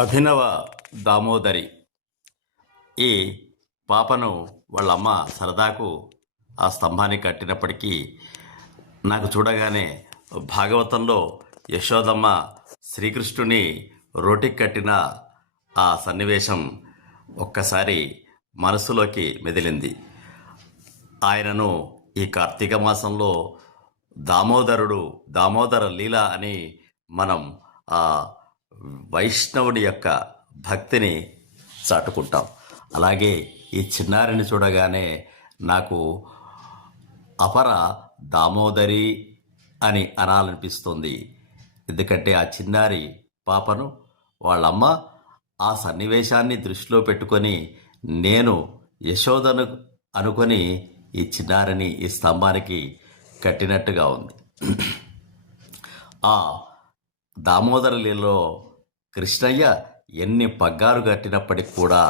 అభినవ దామోదరి ఈ పాపను వాళ్ళమ్మ సరదాకు ఆ స్తంభాన్ని కట్టినప్పటికీ నాకు చూడగానే భాగవతంలో యశోదమ్మ శ్రీకృష్ణుని రోటికి కట్టిన ఆ సన్నివేశం ఒక్కసారి మనసులోకి మెదిలింది. ఆయనను ఈ కార్తీక మాసంలో దామోదర లీల అని మనం ఆ వైష్ణవుడి యొక్క భక్తిని చాటుకుంటాం. అలాగే ఈ చిన్నారిని చూడగానే నాకు అపర దామోదరి అని అనాలనిపిస్తుంది. ఎందుకంటే ఆ చిన్నారి పాపను వాళ్ళమ్మ ఆ సన్నివేశాన్ని దృష్టిలో పెట్టుకొని నేను యశోదను అనుకొని ఈ చిన్నారిని ఈ స్తంభానికి కట్టినట్టుగా ఉంది. ఆ దామోదర లీలలో కృష్ణయ్య ఎన్ని పగ్గాలు కట్టినప్పటికి కూడా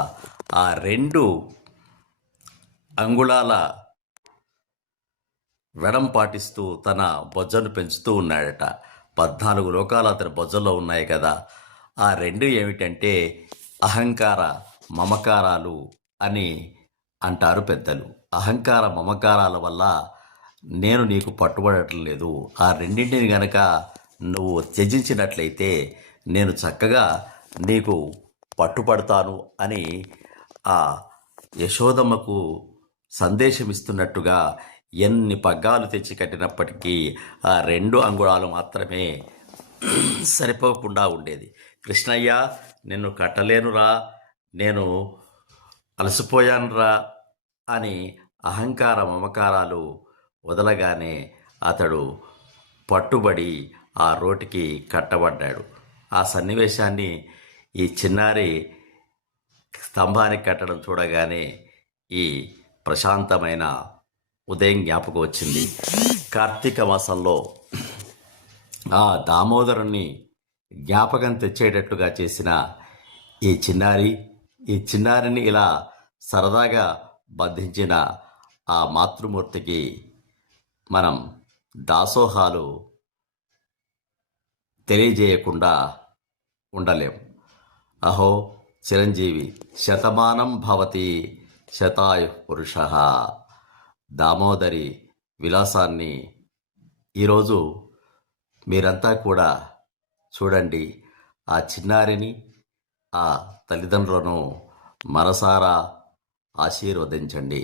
ఆ 2 అంగుళాల వెడం పాటిస్తూ తన బొజ్జను పెంచుతూ ఉన్నాడట. 14 లోకాలు అతని బొజ్జలో ఉన్నాయి కదా. ఆ 2 ఏమిటంటే అహంకార మమకారాలు అని అంటారు పెద్దలు. అహంకార మమకారాల వల్ల నేను నీకు పట్టుబడటం లేదు. ఆ రెండింటిని గనక నువ్వు త్యజించినట్లయితే నేను చక్కగా నీకు పట్టుపడతాను అని ఆ యశోదమ్మకు సందేశం ఇస్తున్నట్టుగా ఎన్ని పగ్గాలు తెచ్చి కట్టినప్పటికీ ఆ 2 అంగుళాలు మాత్రమే సరిపోకుండా ఉండేది. కృష్ణయ్య నిన్ను కట్టలేనురా, నేను అలసిపోయానురా అని అహంకార మమకారాలు వదలగానే అతడు పట్టుబడి ఆ రోటికి కట్టబడ్డాడు. ఆ సన్నివేశాన్ని ఈ చిన్నారి స్తంభానికి కట్టడం చూడగానే ఈ ప్రశాంతమైన ఉదయం జ్ఞాపకం వచ్చింది. కార్తీక మాసంలో ఆ దామోదరుణ్ణి జ్ఞాపకం తెచ్చేటట్లుగా చేసిన ఈ చిన్నారిని ఇలా సరదాగా బంధించిన ఆ మాతృమూర్తికి మనం దాసోహాలు తెలియజేయకుండా ఉండలేం. అహో చిరంజీవి శతమానం భవతి శతాయు పురుష. దామోదరి విలాసాన్ని ఈరోజు మీరంతా కూడా చూడండి. ఆ చిన్నారిని ఆ తల్లిదండ్రులను మనసారా ఆశీర్వదించండి.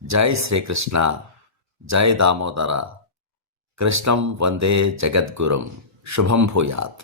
జై శ్రీకృష్ణ, జై దామోదర. కృష్ణం వందే జగద్గురుం. శుభం భూయాత్.